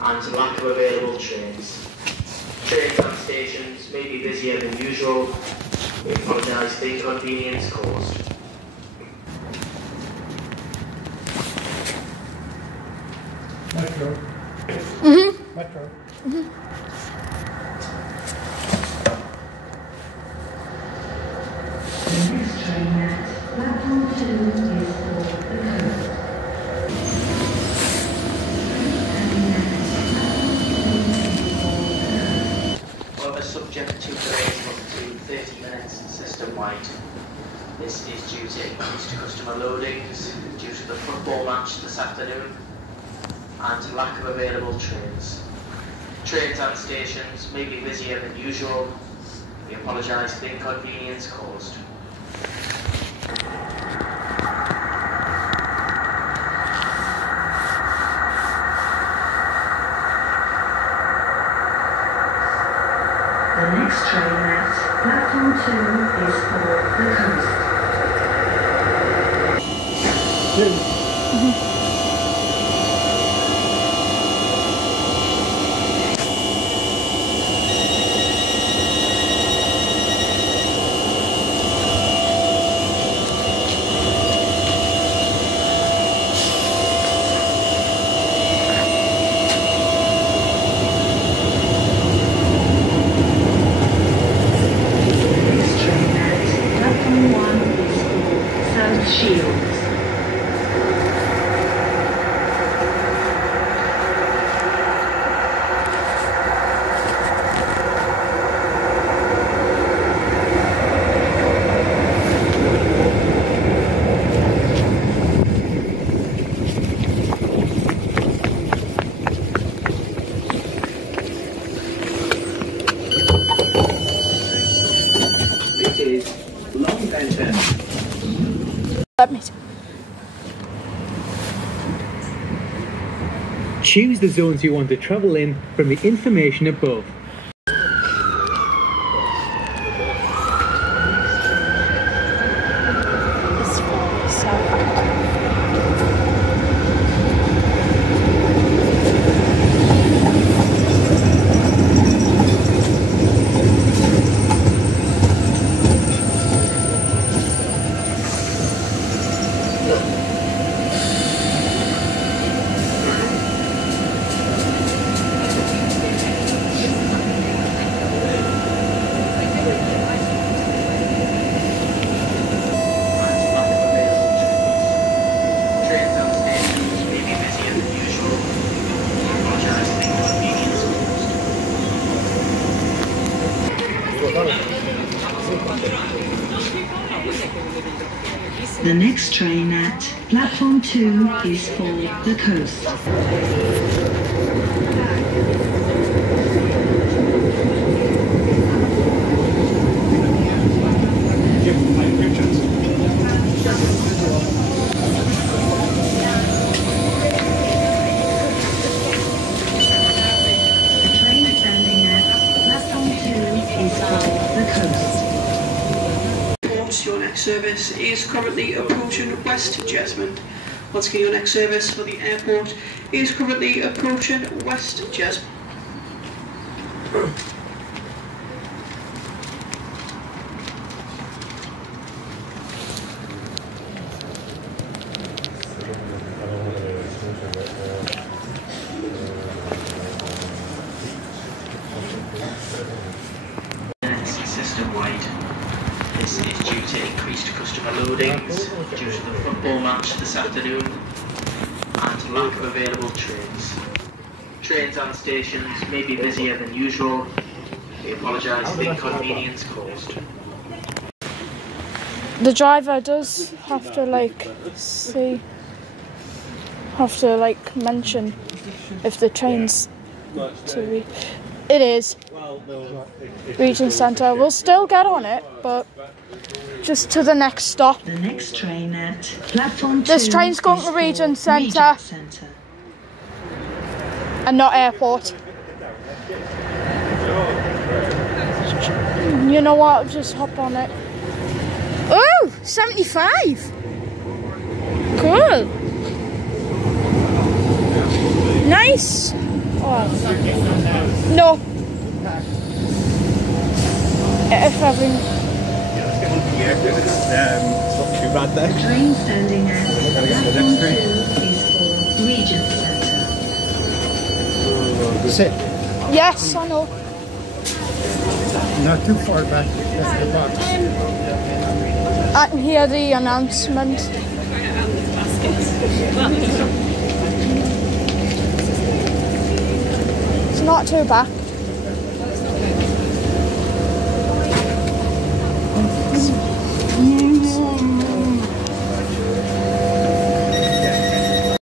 and lack of available trains. Trains and stations may be busier than usual. We apologise for the inconvenience caused. Metro. Mm-hmm. Metro. Mm-hmm. The next train at platform 2 is for the coast. However, subject to delays up to 30 minutes system-wide. This is due to increased customer loadings due to the football match this afternoon and lack of available trains. Trains and stations may be busier than usual. We apologise for the inconvenience caused. The next train at platform 2 is for the coast. Longbenton. Choose the zones you want to travel in from the information above. The next train at platform 2 is for the coast. Your next service is currently approaching West Jesmond. Once again, your next service for the airport is currently approaching West Jesmond. System-wide. This is due to increased customer loadings due to the football match this afternoon and lack of available trains. Trains and stations may be busier than usual. We apologise for the inconvenience caused. The driver does have to mention if the train's to reach. It is Region Centre. We'll still get on it, but just to the next stop. The next train at platform 2. This train's going to Region Centre and not airport. You know what? I'll just hop on it. Oh, 75. Cool. Nice. No. If everything. It's not too bad there. The train standing at platform 2 is for Regent Centre. Sit. Yes, I know. Not too far back. That's the box. I can hear the announcement. It's not too back.